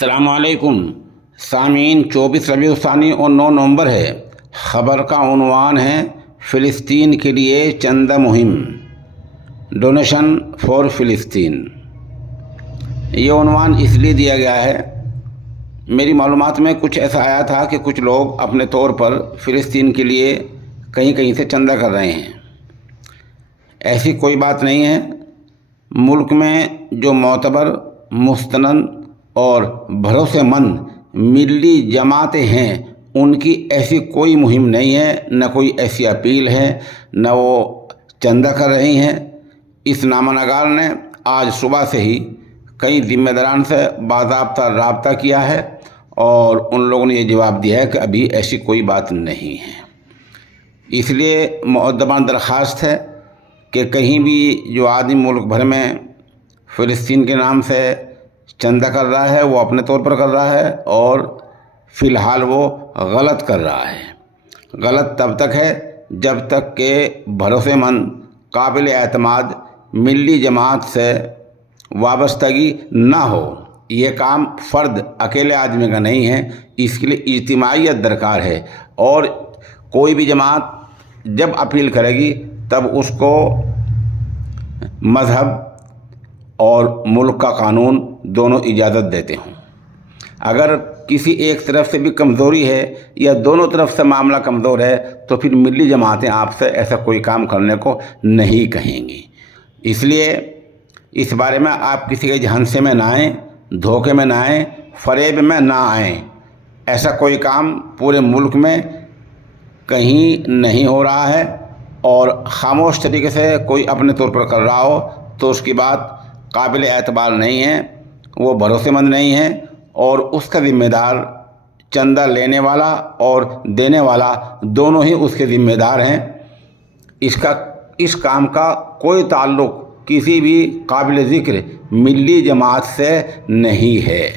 السلام علیکم سامعین، 24 ربیع الثانی اور 9 نومبر ہے۔ خبر کا عنوان ہے فلسطین کے لیے چندہ مہم، ڈونیشن فار فلسطین۔ یہ عنوان اس لیے دیا گیا ہے، میری معلومات میں کچھ ایسا آیا تھا کہ کچھ لوگ اپنے طور پر فلسطین کے لیے کہیں سے چندہ کر رہے ہیں۔ ایسی کوئی بات نہیں ہے۔ ملک میں جو معتبر، مستند اور بھروسے مند ملی جماعتیں ہیں، ان کی ایسی کوئی مہم نہیں ہے، نہ کوئی ایسی اپیل ہے، نہ وہ چندہ کر رہی ہیں۔ اس نامہ نگار نے آج صبح سے ہی کئی ذمہ داران سے باضابطہ رابطہ کیا ہے اور ان لوگوں نے یہ جواب دیا ہے کہ ابھی ایسی کوئی بات نہیں ہے۔ اس لیے مؤدبانہ درخواست ہے کہ کہیں بھی جو آدمی ملک بھر میں فلسطین کے نام سے چندہ کر رہا ہے، وہ اپنے طور پر کر رہا ہے اور فی الحال وہ غلط کر رہا ہے۔ غلط تب تک ہے جب تک کہ بھروسے مند، قابل اعتماد ملی جماعت سے وابستگی نہ ہو۔ یہ کام فرد اکیلے آدمی کا نہیں ہے، اس کے لیے اجتماعیت درکار ہے، اور کوئی بھی جماعت جب اپیل کرے گی تب اس کو مذہب اور ملک کا قانون دونوں اجازت دیتے ہوں۔ اگر کسی ایک طرف سے بھی کمزوری ہے یا دونوں طرف سے معاملہ کمزور ہے تو پھر ملی جماعتیں آپ سے ایسا کوئی کام کرنے کو نہیں کہیں گی۔ اس لیے اس بارے میں آپ کسی کے جھنسے میں نہ آئیں، دھوکے میں نہ آئیں، فریب میں نہ آئیں۔ ایسا کوئی کام پورے ملک میں کہیں نہیں ہو رہا ہے، اور خاموش طریقے سے کوئی اپنے طور پر کر رہا ہو تو اس کی بات قابل اعتبار نہیں ہے، وہ بھروسے مند نہیں ہے، اور اس کا ذمہ دار چندہ لینے والا اور دینے والا دونوں ہی اس کے ذمہ دار ہیں۔ اس کام کا کوئی تعلق کسی بھی قابل ذکر ملی جماعت سے نہیں ہے۔